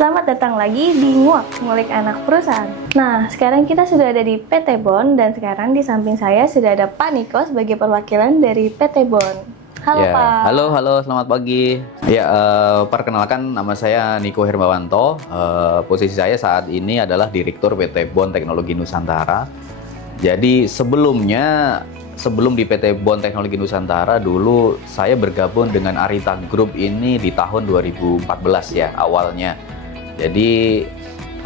Selamat datang lagi di Nguak, Ngulik Anak Perusahaan. Nah, sekarang kita sudah ada di PT Bon dan sekarang di samping saya sudah ada Pak Niko sebagai perwakilan dari PT Bon. Halo Ya, Pak. halo, selamat pagi. Ya, perkenalkan nama saya Niko Hermawanto. Posisi saya saat ini adalah Direktur PT Bon Teknologi Nusantara. Jadi sebelum di PT Bon Teknologi Nusantara dulu saya bergabung dengan Arita Group ini di tahun 2014 ya awalnya. Jadi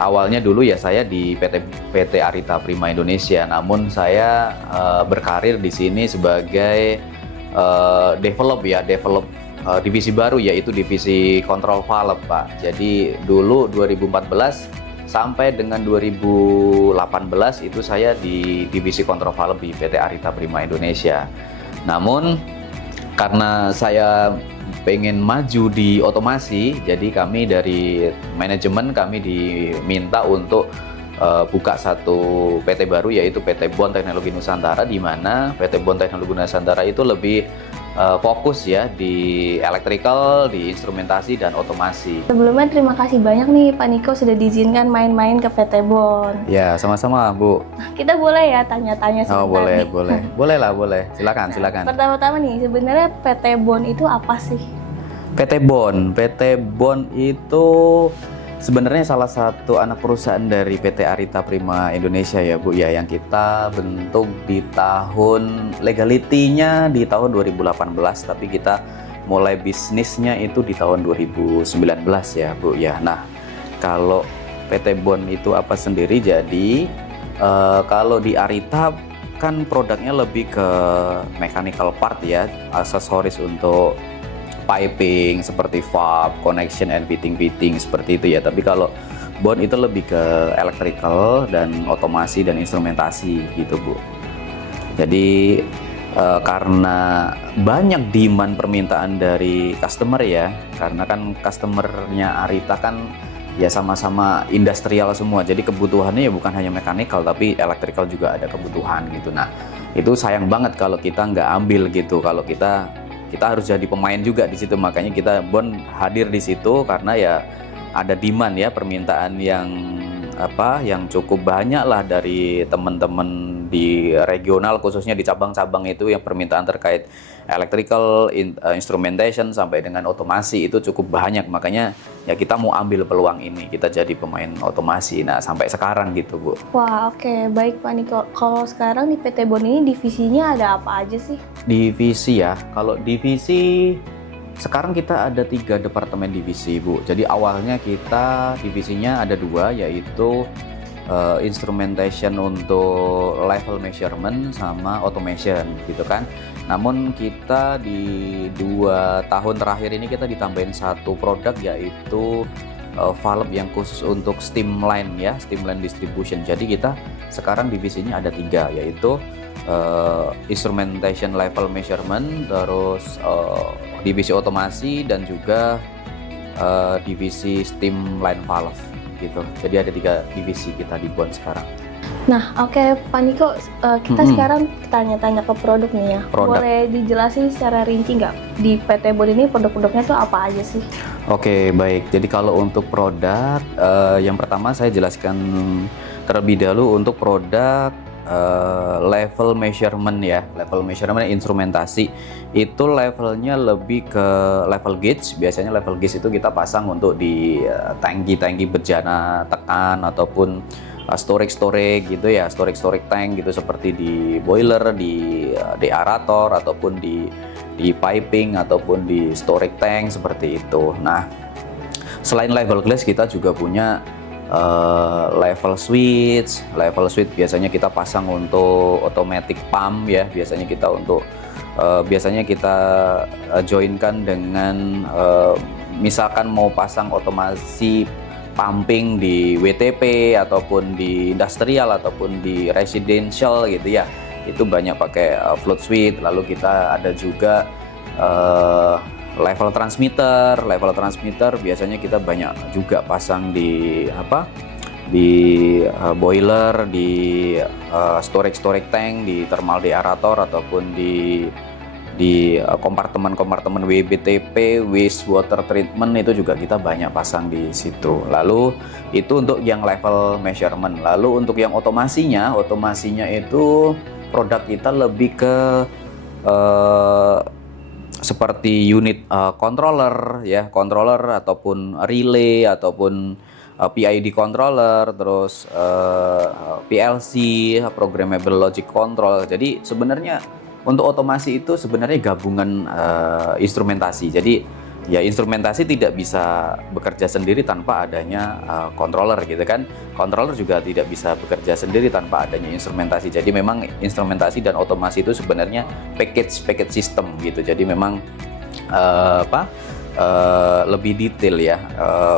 awalnya dulu ya saya di PT Arita Prima Indonesia, namun saya berkarir di sini sebagai develop divisi baru, yaitu divisi kontrol valve, Pak. Jadi dulu 2014 sampai dengan 2018 itu saya di divisi kontrol valve di PT Arita Prima Indonesia. Namun karena saya pengen maju di otomasi, jadi kami dari manajemen kami diminta untuk buka satu PT baru, yaitu PT Bon Teknologi Nusantara, di mana PT Bon Teknologi Nusantara itu lebih fokus ya di electrical, di instrumentasi dan otomasi. Sebelumnya terima kasih banyak nih Pak Niko sudah diizinkan main-main ke PT Bon. Ya, sama-sama, Bu. Kita boleh ya tanya-tanya sebentar Oh, boleh, nih? boleh. Silakan. Pertama-tama nih, sebenarnya PT Bon itu apa sih? PT Bon itu sebenarnya salah satu anak perusahaan dari PT Arita Prima Indonesia ya, Bu ya, yang kita bentuk di tahun legalitinya di tahun 2018, tapi kita mulai bisnisnya itu di tahun 2019 ya, Bu ya. Nah, kalau PT Bon itu apa sendiri? Jadi kalau di Arita kan produknya lebih ke mechanical part ya, aksesoris untuk piping seperti valve, connection and fitting seperti itu ya. Tapi kalau Bon itu lebih ke electrical dan otomasi dan instrumentasi gitu, Bu. Jadi karena banyak demand permintaan dari customer ya, karena kan customernya Arita kan ya sama-sama industrial semua. Jadi kebutuhannya ya bukan hanya mechanical tapi electrical juga ada kebutuhan gitu. Nah, itu sayang banget kalau kita nggak ambil gitu. Kalau kita harus jadi pemain juga di situ, makanya kita Bon hadir di situ karena ya ada demand ya, permintaan yang cukup banyak lah dari teman-teman di regional, khususnya di cabang-cabang itu yang permintaan terkait electrical, instrumentation sampai dengan otomasi itu cukup banyak, makanya ya kita mau ambil peluang ini, kita jadi pemain otomasi. Nah, sampai sekarang gitu, Bu. Wah, oke, baik Pak Niko. Kalau sekarang di PT Bon ini divisinya ada apa aja sih? Divisi ya, kalau divisi sekarang kita ada 3 departemen divisi, Bu. Jadi awalnya kita divisinya ada 2, yaitu instrumentation untuk level measurement sama automation gitu kan. Namun kita di 2 tahun terakhir ini kita ditambahin satu produk, yaitu valve yang khusus untuk steam line ya, steam line distribution. Jadi kita sekarang divisinya ada 3, yaitu instrumentation level measurement, terus divisi otomasi, dan juga divisi steam line valve gitu. Jadi ada 3 divisi kita di Bon sekarang. Nah, oke Pak Niko, kita sekarang tanya-tanya ke produk nih ya. Produk. Boleh dijelasin secara rinci nggak di PT Bon ini produk-produknya tuh apa aja sih? Oke, baik. Jadi kalau untuk produk, yang pertama saya jelaskan terlebih dahulu untuk produk level measurement ya, level measurement instrumentasi itu levelnya lebih ke level gauge. Biasanya level gauge itu kita pasang untuk di tangki bejana tekan ataupun storage gitu ya, storage tank gitu, seperti di boiler, di aerator ataupun di piping ataupun di storage tank seperti itu. Nah, selain level glass kita juga punya level switch biasanya kita pasang untuk automatic pump ya, biasanya kita joinkan dengan misalkan mau pasang otomasi pumping di WTP ataupun di industrial ataupun di residential gitu ya, itu banyak pakai float switch. Lalu kita ada juga level transmitter biasanya kita banyak juga pasang di boiler, di storage tank, di thermal aerator ataupun di di kompartemen-kompartemen WBTP, waste water treatment itu juga kita banyak pasang di situ. Lalu itu untuk yang level measurement. Lalu untuk yang otomasinya itu produk kita lebih ke seperti unit controller ya, controller ataupun relay ataupun PID controller, terus PLC, programmable logic control. Jadi sebenarnya untuk otomasi itu sebenarnya gabungan instrumentasi. Jadi ya instrumentasi tidak bisa bekerja sendiri tanpa adanya controller gitu kan. Controller juga tidak bisa bekerja sendiri tanpa adanya instrumentasi. Jadi memang instrumentasi dan otomasi itu sebenarnya package system gitu. Jadi memang lebih detail ya,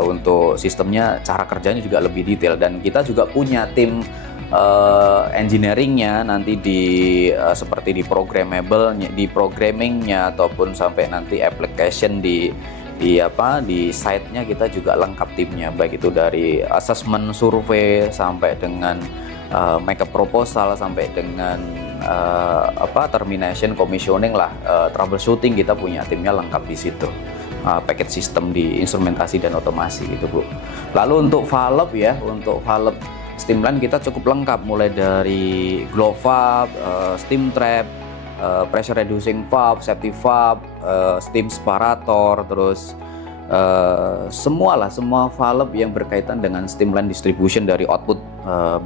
untuk sistemnya, cara kerjanya juga lebih detail, dan kita juga punya tim engineeringnya nanti seperti di programmingnya ataupun sampai nanti application di site-nya kita juga lengkap timnya, baik itu dari assessment survei sampai dengan make up proposal sampai dengan termination commissioning lah, troubleshooting, kita punya timnya lengkap di situ. Paket sistem di instrumentasi dan otomasi gitu Bu. Lalu untuk valve ya, untuk valve streamline kita cukup lengkap, mulai dari glow valve, steam trap, pressure reducing valve, safety valve, steam separator, terus semua valve yang berkaitan dengan streamline distribution dari output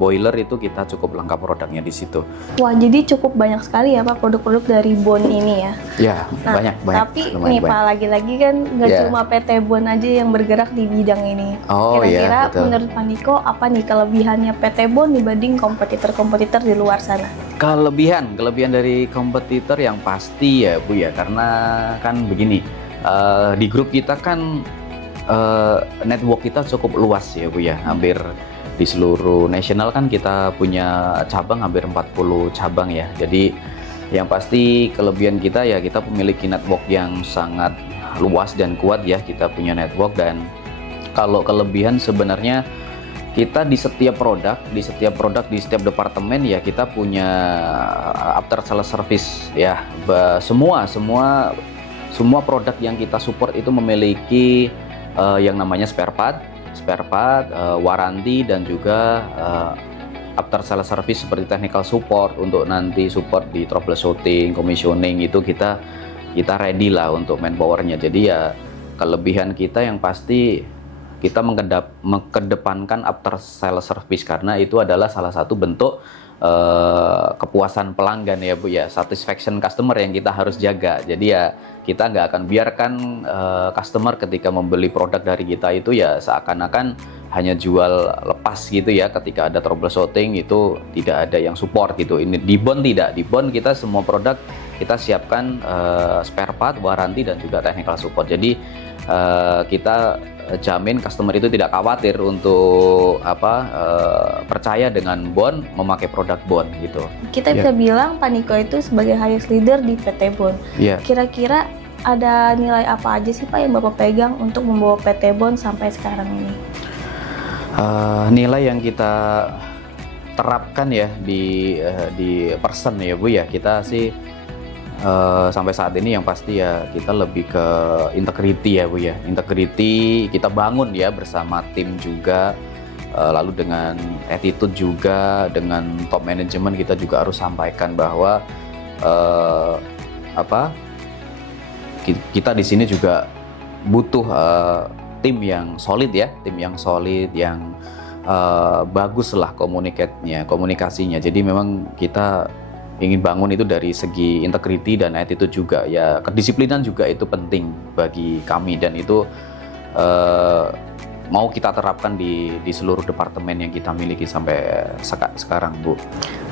boiler itu kita cukup lengkap produknya di situ. Wah, jadi cukup banyak sekali ya Pak produk-produk dari Bond ini ya. Ya, nah, banyak. Tapi nih Pak, lagi-lagi kan nggak cuma PT Bond aja yang bergerak di bidang ini. Oh, kira-kira betul. Menurut Pak Niko, apa nih kelebihannya PT Bond dibanding kompetitor-kompetitor di luar sana? Kelebihan dari kompetitor yang pasti ya Bu ya, karena kan begini, di grup kita kan network kita cukup luas ya Bu ya, hampir di seluruh nasional kan kita punya cabang hampir 40 cabang ya. Jadi yang pasti kelebihan kita ya, kita memiliki network yang sangat luas dan kuat ya, kita punya network. Dan kalau kelebihan sebenarnya kita di setiap produk, di setiap departemen ya, kita punya after sales service ya. Semua produk yang kita support itu memiliki yang namanya spare part, waranti, dan juga after sales service seperti technical support. Untuk nanti support di troubleshooting, commissioning itu kita ready lah untuk manpowernya. Jadi ya kelebihan kita yang pasti kita mengedepankan after sales service, karena itu adalah salah satu bentuk kepuasan pelanggan ya Bu ya, satisfaction customer yang kita harus jaga. Jadi ya kita nggak akan biarkan customer ketika membeli produk dari kita itu ya seakan-akan hanya jual lepas gitu ya. Ketika ada troubleshooting itu tidak ada yang support gitu. Ini di Bond tidak, di Bond kita semua produk kita siapkan spare part, waranti, dan juga technical support. Jadi kita jamin customer itu tidak khawatir untuk percaya dengan Bond, memakai produk Bond gitu. Kita bisa bilang Pak Niko itu sebagai highest leader di PT Bond. Kira-kira ada nilai apa aja sih Pak yang Bapak pegang untuk membawa PT Bond sampai sekarang ini? Nilai yang kita terapkan ya di person ya Bu ya, kita sih sampai saat ini yang pasti ya kita lebih ke integrity ya Bu ya. Integrity kita bangun ya bersama tim juga, lalu dengan attitude juga, dengan top management kita juga harus sampaikan bahwa kita di sini juga butuh tim yang solid ya, yang bagus lah komunikasinya. Jadi memang kita ingin bangun itu dari segi integrity dan attitude juga ya. Kedisiplinan juga itu penting bagi kami, dan itu mau kita terapkan di seluruh departemen yang kita miliki sampai sekarang Bu.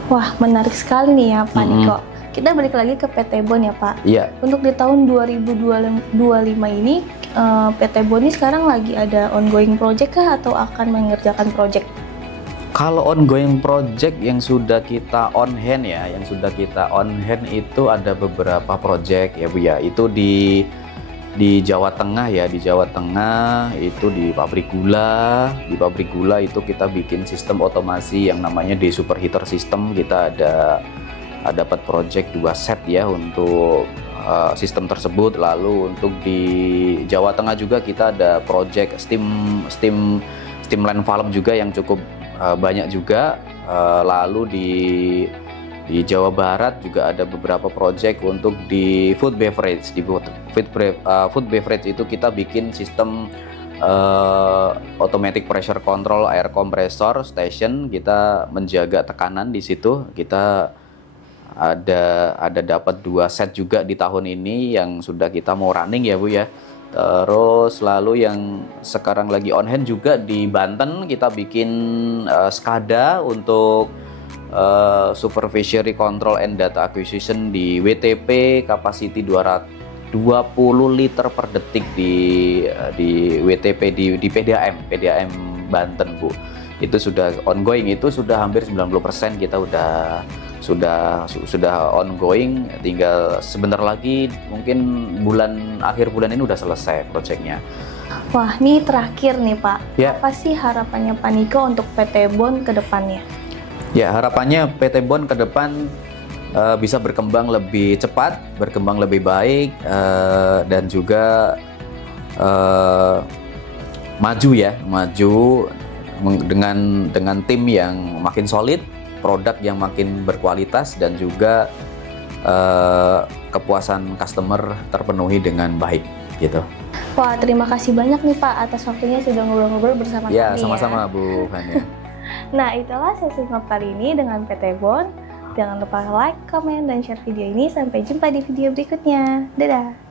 Wah, menarik sekali nih ya Pak Niko. Kita balik lagi ke PT Bond ya Pak. Iya. Untuk di tahun 2025 ini PT Bond ini sekarang lagi ada ongoing project kah atau akan mengerjakan project? Kalau ongoing project yang sudah kita on hand itu ada beberapa project ya Bu ya. Itu di Jawa Tengah ya, di Jawa Tengah itu di pabrik gula. Di pabrik gula itu kita bikin sistem otomasi yang namanya desuperheater system. Kita dapat project 2 set ya untuk sistem tersebut. Lalu untuk di Jawa Tengah juga kita ada project steam line valve juga yang cukup banyak juga. Lalu di Jawa Barat juga ada beberapa project untuk di food beverage. Di food beverage itu kita bikin sistem automatic pressure control air compressor station. Kita menjaga tekanan di situ. Kita ada dapat 2 set juga di tahun ini yang sudah kita mau running ya Bu ya. Terus lalu yang sekarang lagi on hand juga di Banten, kita bikin SCADA untuk supervisory control and data acquisition di WTP capacity 220 liter per detik di WTP di PDAM Banten Bu. Itu sudah ongoing, itu sudah hampir 90% kita sudah ongoing, tinggal sebentar lagi mungkin akhir bulan ini udah selesai proyeknya. Wah, ini terakhir nih Pak. Ya. Apa sih harapannya Pak Niko untuk PT Bond ke depannya? Ya, harapannya PT Bond ke depan bisa berkembang lebih cepat, berkembang lebih baik, dan juga maju dengan tim yang makin solid, produk yang makin berkualitas, dan juga kepuasan customer terpenuhi dengan baik gitu. Wah, terima kasih banyak nih Pak atas waktunya sudah ngobrol-ngobrol bersama kami ya. Sama-sama Bu Fania. Nah, itulah sesi ngobrol kali ini dengan PT Bond. Jangan lupa like, komen, dan share video ini. Sampai jumpa di video berikutnya. Dadah!